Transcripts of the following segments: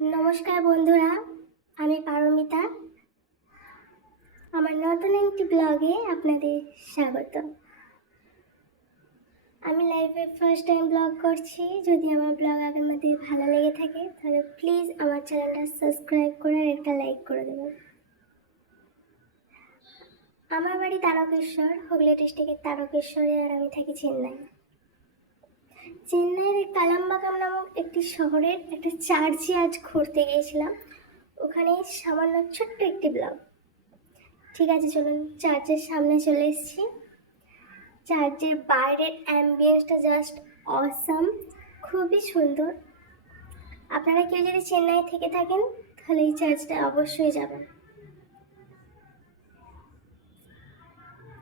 নমস্কার বন্ধুরা, আমি পারমিতা। আমার নতুন একটি ব্লগে আপনাদের স্বাগত। আমি লাইফে ফার্স্ট টাইম ব্লগ করছি। যদি আমার ব্লগ আগের মধ্যে ভালো লেগে থাকে তাহলে প্লিজ আমার চ্যানেলটা সাবস্ক্রাইব করে আর একটা লাইক করে দেবেন। আমার বাড়ি তারকেশ্বর, হুগলি ডিস্ট্রিক্টের তারকেশ্বরে, আর আমি থাকি চেন্নাই। চেন্নাইয়ের কালাম্বাকাম নামক একটি শহরের একটা চার্চে আজ ঘুরতে গিয়েছিলাম। ওখানে সামান্য ছোট্ট একটি ব্লগ। ঠিক আছে, চলুন চার্চের সামনে চলে এসেছি। চার্চের বাইরের অ্যাম্বিয়েন্সটা জাস্ট অসাম, খুবই সুন্দর। আপনারা কেউ যদি চেন্নাই থেকে থাকেন তাহলে এই চার্চটা অবশ্যই যাবেন।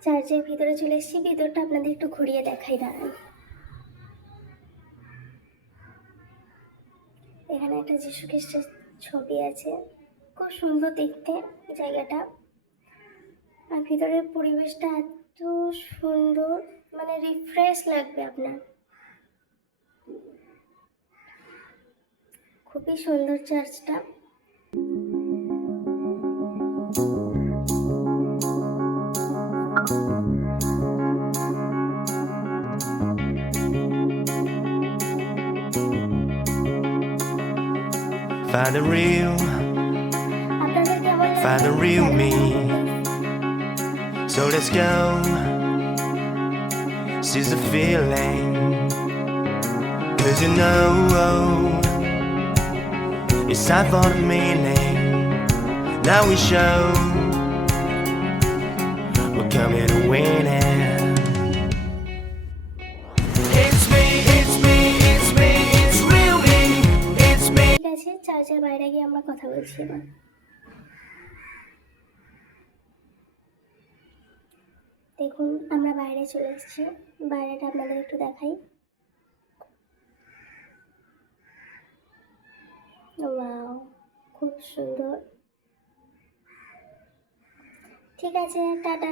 চার্চের ভিতরে চলে এসেছি, ভিতরটা আপনাদের একটু ঘুরিয়ে দেখাই, দাঁড়ান। এখানে একটা যীশু খ্রিস্টের ছবি আছে, খুব সুন্দর দেখতে জায়গাটা। আর ভিতরের পরিবেশটা এত সুন্দর, মানে রিফ্রেশ লাগবে আপনার। খুবই সুন্দর চার্চটা। Find the real, আপনাদের কেমন find the real me. So let's go, seize the feeling. Cause you know, it's time for the meaning. Now we show, we're coming to win it. It's me, it's me, it's me, it's real me, it's me. ঠিক আছে, চার্চের বাইরে গিয়ে আমরা কথা বলছি এবার। দেখুন, আমরা বাইরে চলে এসেছি। বাইরেটা আপনাদের একটু দেখাই। ওয়াও, খুব সুন্দর। ঠিক আছে, টাটা।